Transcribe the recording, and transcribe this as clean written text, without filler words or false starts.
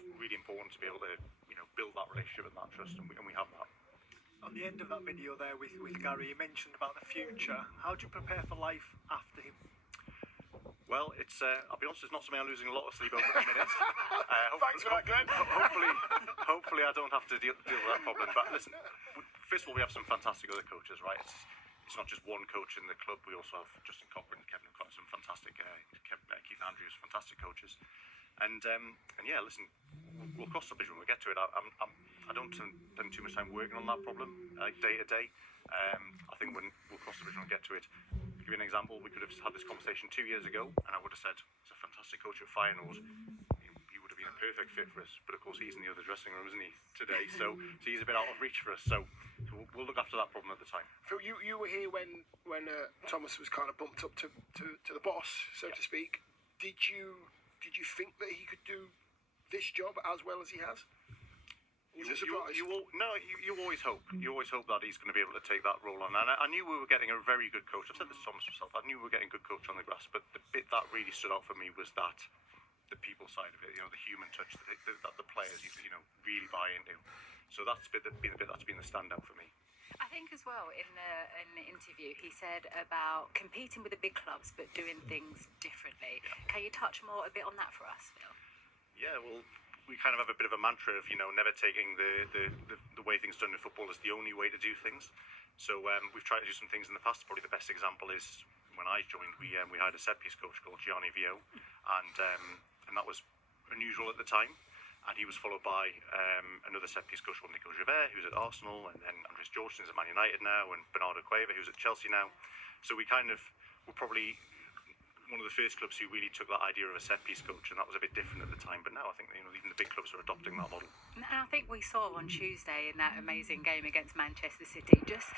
it's really important to be able to build that relationship and that trust, and we have that. On the end of that video there with Gary, you mentioned about the future. How do you prepare for life after him? Well, it's I'll be honest, it's not something I'm losing a lot of sleep over at the minute. Thanks for that, Glenn. Hopefully I don't have to deal with that problem. But listen, first of all, we have some fantastic other coaches, right? It's not just one coach in the club. We also have Justin Cochran, Kevin O'Connor, some fantastic, Keith Andrews, fantastic coaches. And yeah, listen, we'll cross the bridge when we get to it. I don't spend too much time working on that problem day to day. I think when we'll cross the bridge when we get to it. To give you an example, we could have had this conversation 2 years ago, and I would have said, he's a fantastic coach at Feyenoord. He would have been a perfect fit for us. But of course, he's in the other dressing room, isn't he, today? So he's a bit out of reach for us. So we'll look after that problem at the time. Phil, you were here when Thomas was kind of bumped up to the boss, so to speak. Did you think that he could do this job as well as he has? Was it a surprise? You always hope. You always hope that he's going to be able to take that role on. And I knew we were getting a very good coach. I've said this to Thomas myself. I knew we were getting a good coach on the grass. But the bit that really stood out for me was that the people side of it, the human touch that the players, really buy into. So that's been the bit that's been the standout for me. I think as well in the interview he said about competing with the big clubs but doing things differently. Yeah. Can you touch more a bit on that for us, Phil? Yeah, well, we kind of have a bit of a mantra of never taking the way things done in football as the only way to do things. So we've tried to do some things in the past. Probably the best example is when I joined. We hired a set piece coach called Gianni Vio, and that was unusual at the time. And he was followed by another set-piece coach called Nico Javert, who's at Arsenal, and then Andres Georgeson's at Man United now, and Bernardo Cueva, who's at Chelsea now. So we kind of were probably one of the first clubs who really took that idea of a set-piece coach, and that was a bit different at the time. But now I think even the big clubs are adopting that model. And I think we saw on Tuesday in that amazing game against Manchester City just